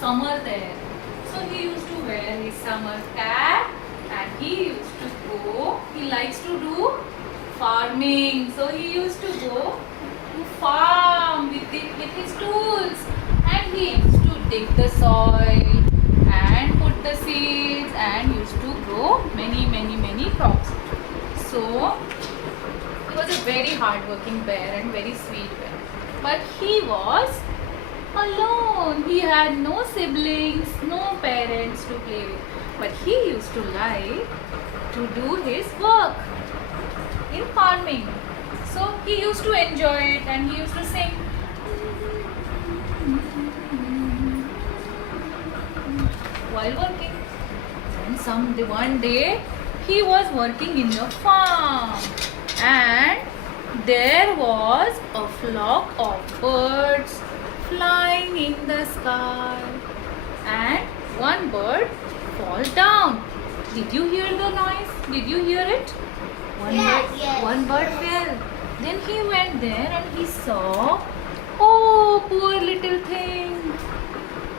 summer there. So he used to wear his summer cap and he used to go, he likes to do farming. So he used to go to farm with his tools, and he used to dig the soil and put the seeds and used to grow many crops. So he was a very hard-working bear and very sweet bear. But he was alone. He had no siblings, no parents to play with. But he used to like to do his work in farming. So he used to enjoy it and he used to sing. While working. And one day he was working in the farm, and there was a flock of birds flying in the sky, and one bird fall down. Did you hear the noise? Did you hear it? One bird fell. Then he went there and he saw, oh, poor little thing.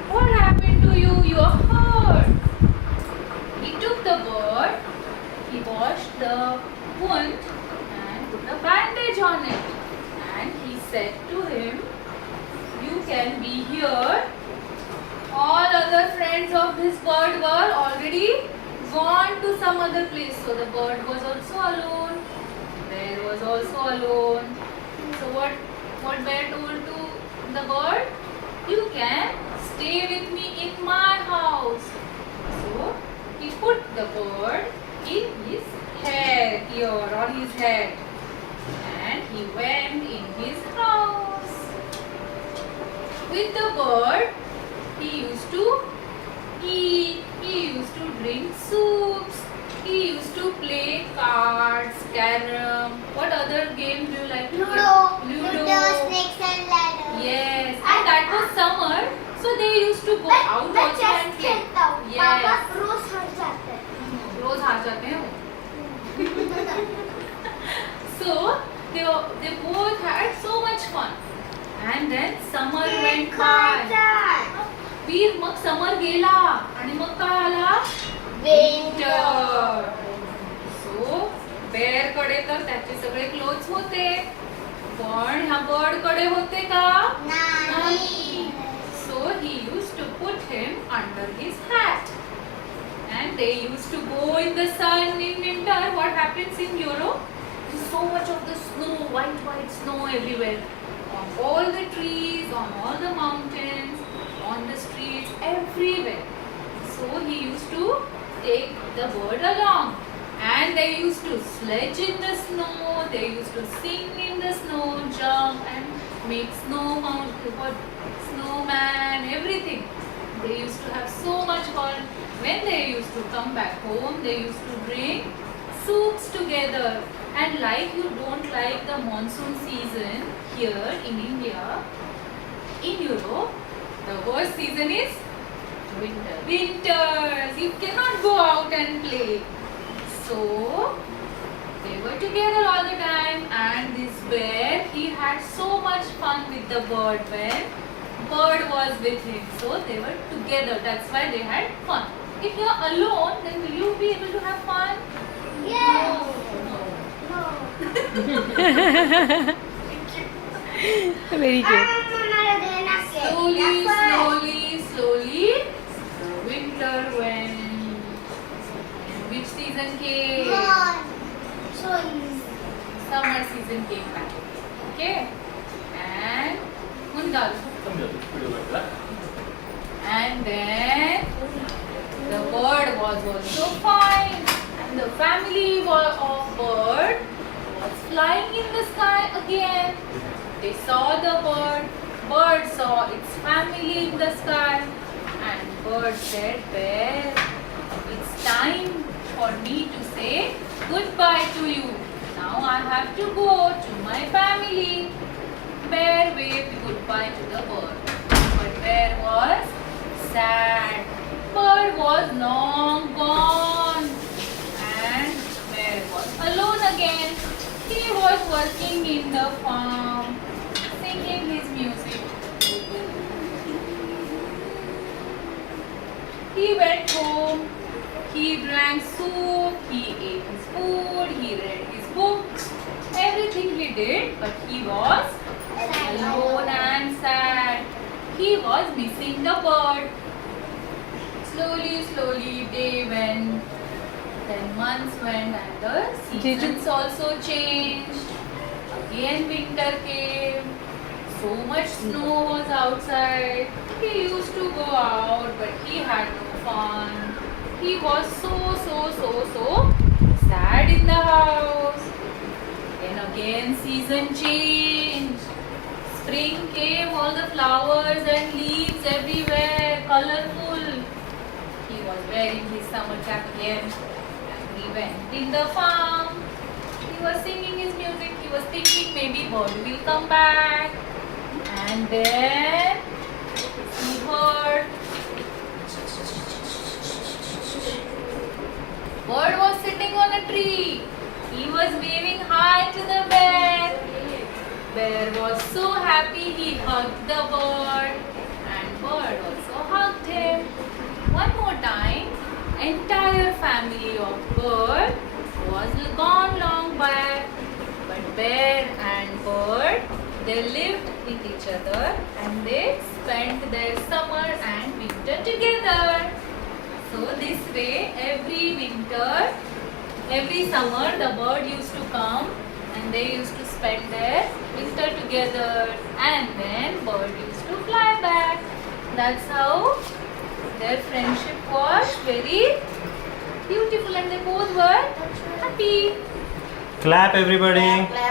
What happened to you? You are hurt. He took the bird, he washed the wound and put a bandage on it. And he said to him, you can be here. All other friends of this bird were already gone to some other place. So the bird was also alone. Bear was also alone. So what bear told to the bird? You can stay with me in my house. So he put the bird in his hair, here on his head, and he went in his house. With the bird, he used to eat, he used to drink soups, he used to play cards, carom. What other game do you like to play? Ludo, snakes and ladders. Yes, and that was summer, so they used to go out also and play. Yes. रोज हार जाते हैं वो. So they both had so much fun, and then summer went by. फिर मग summer गेला आणि मग काय आला? Winter. सो bare कडे तर त्याचे सगळे क्लोथ्स होते, पण ह्या बर्ड कडे होते का? नाही. So he used to put him under his hat, and they used to go in the sun in winter. What happens in Europe? There's so much of the snow, white snow everywhere, on all the trees, on all the mountains, on the streets, everywhere. So he used to take the bird along, and they used to sledge in the snow, they used to sing in the snow, jump and make snowman, everything. They used to have so much fun. When they used to come back home, they used to drink soups together. And like you don't like the monsoon season here in India, in Europe, the worst season is winter. Winters. You cannot go out and play. So they were together all the time, and this bear, he had so much fun with the bird when bird was with him. So they were together. That's why they had fun. If you are alone, then will you be able to have fun? Yes. No. Very good. Slowly, winter went. Which season came? Summer season came back. Okay? And And then the bird was also fine, and the family of bird was flying in the sky again. They saw the bird saw its family in the sky, and bird said, Bear, it's time for me to say goodbye to you. Now I have to go to my family. Bear waved goodbye to the bird, but Bear was sad. Bird was long gone, and Bear was alone again. He was working in the farm, singing his music. drank soup, he ate his food, he read his books, everything he did, but he was alone and sad. He was missing the bird. Slowly, slowly, day went. Then months went and the seasons also changed. Again winter came. So much snow was outside. He used to go out but he had no fun. He was so sad in the house. Then again season changed. Spring came, all the flowers and leaves everywhere, colorful. He was wearing his summer cap again. And he went in the farm. He was singing his music. He was thinking maybe bird will come back. And then he heard bird was sitting on a tree. He was waving hi to the bear. Bear was so happy he hugged the bird and bird also hugged him. One more time, entire family of bird was gone long back. But bear and bird, they lived with each other and they spent their summer and winter together. So this way, every winter, every summer, the bird used to come and they used to spend their winter together, and then bird used to fly back. That's how their friendship was very beautiful and they both were happy. Clap everybody. Clap.